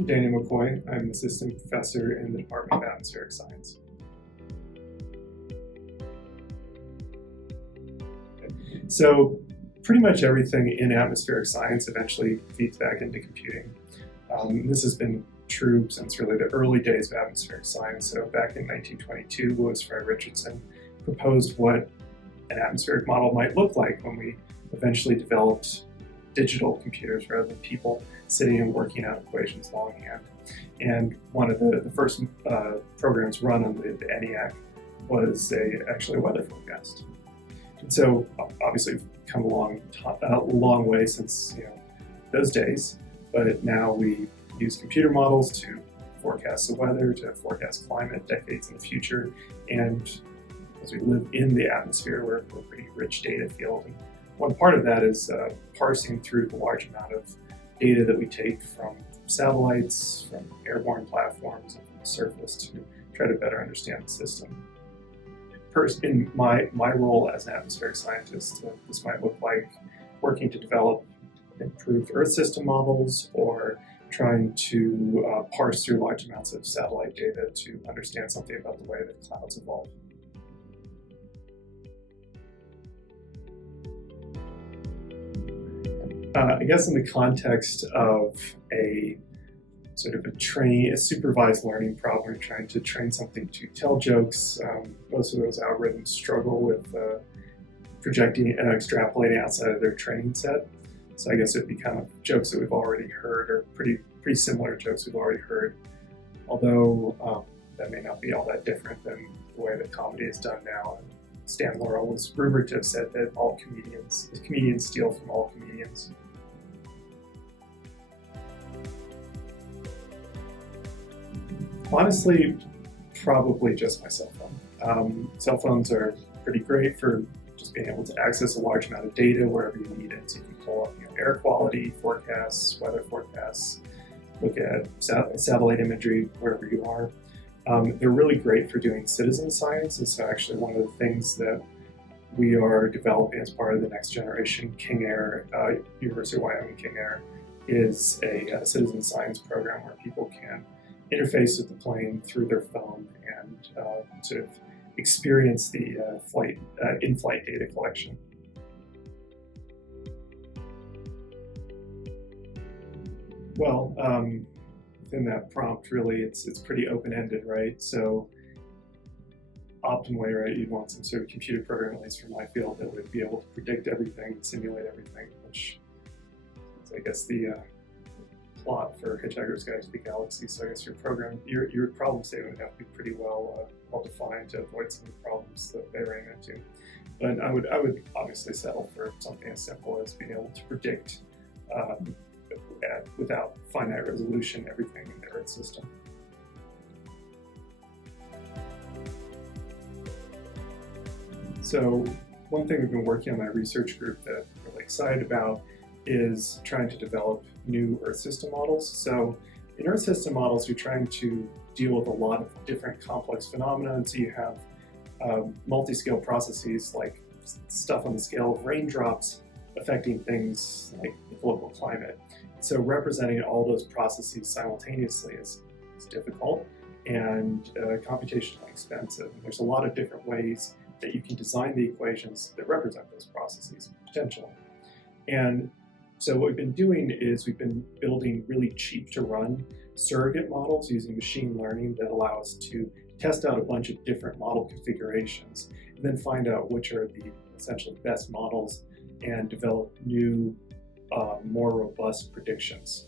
I'm Daniel McCoy. I'm an assistant professor in the Department of Atmospheric Science. So pretty much everything in atmospheric science eventually feeds back into computing. This has been true since really the early days of atmospheric science. So back in 1922, Louis Fry Richardson proposed what an atmospheric model might look like when we eventually developed digital computers rather than people sitting and working out equations longhand. And one of the first programs run on the ENIAC was actually a weather forecast. And so obviously we've come a long way since those days, but now we use computer models to forecast the weather, to forecast climate decades in the future. And as we live in the atmosphere, we're a pretty rich data field. And one part of that is parsing through the large amount of data that we take from satellites, from airborne platforms, and from the surface to try to better understand the system. In my role as an atmospheric scientist, this might look like working to develop improved Earth system models or trying to parse through large amounts of satellite data to understand something about the way that clouds evolve. I guess in the context of a sort of a supervised learning problem, you're trying to train something to tell jokes. Most of those algorithms struggle with projecting and extrapolating outside of their training set. So I guess it'd be kind of jokes that we've already heard, or pretty similar jokes we've already heard. Although that may not be all that different than the way that comedy is done now. And Stan Laurel was rumored to have said that comedians steal from all comedians. Honestly, probably just my cell phone. Cell phones are pretty great for just being able to access a large amount of data wherever you need it. So you can pull up air quality forecasts, weather forecasts, look at satellite imagery wherever you are. They're really great for doing citizen science. And so actually one of the things that we are developing as part of the next generation King Air, University of Wyoming King Air, is a citizen science program where people can interface with the plane through their phone and sort of experience the in-flight data collection. Well, within that prompt, really, it's pretty open-ended, right? So optimally, right, you'd want some sort of computer program, at least for my field, that would be able to predict everything, simulate everything, which is, I guess, the plot for Hitchhiker's Guide to the Galaxy. So I guess your problem statement would have to be pretty well defined to avoid some of the problems that they ran into. But I would obviously settle for something as simple as being able to predict without finite resolution everything in the Earth system. So one thing we've been working on in my research group that I'm really excited about is trying to develop new Earth system models. So in Earth system models, you're trying to deal with a lot of different complex phenomena. And so you have multi-scale processes like stuff on the scale of raindrops affecting things like the global climate. So representing all those processes simultaneously is difficult and computationally expensive. And there's a lot of different ways that you can design the equations that represent those processes potentially. And so what we've been doing is we've been building really cheap to run surrogate models using machine learning that allow us to test out a bunch of different model configurations and then find out which are the essentially best models and develop new, more robust predictions.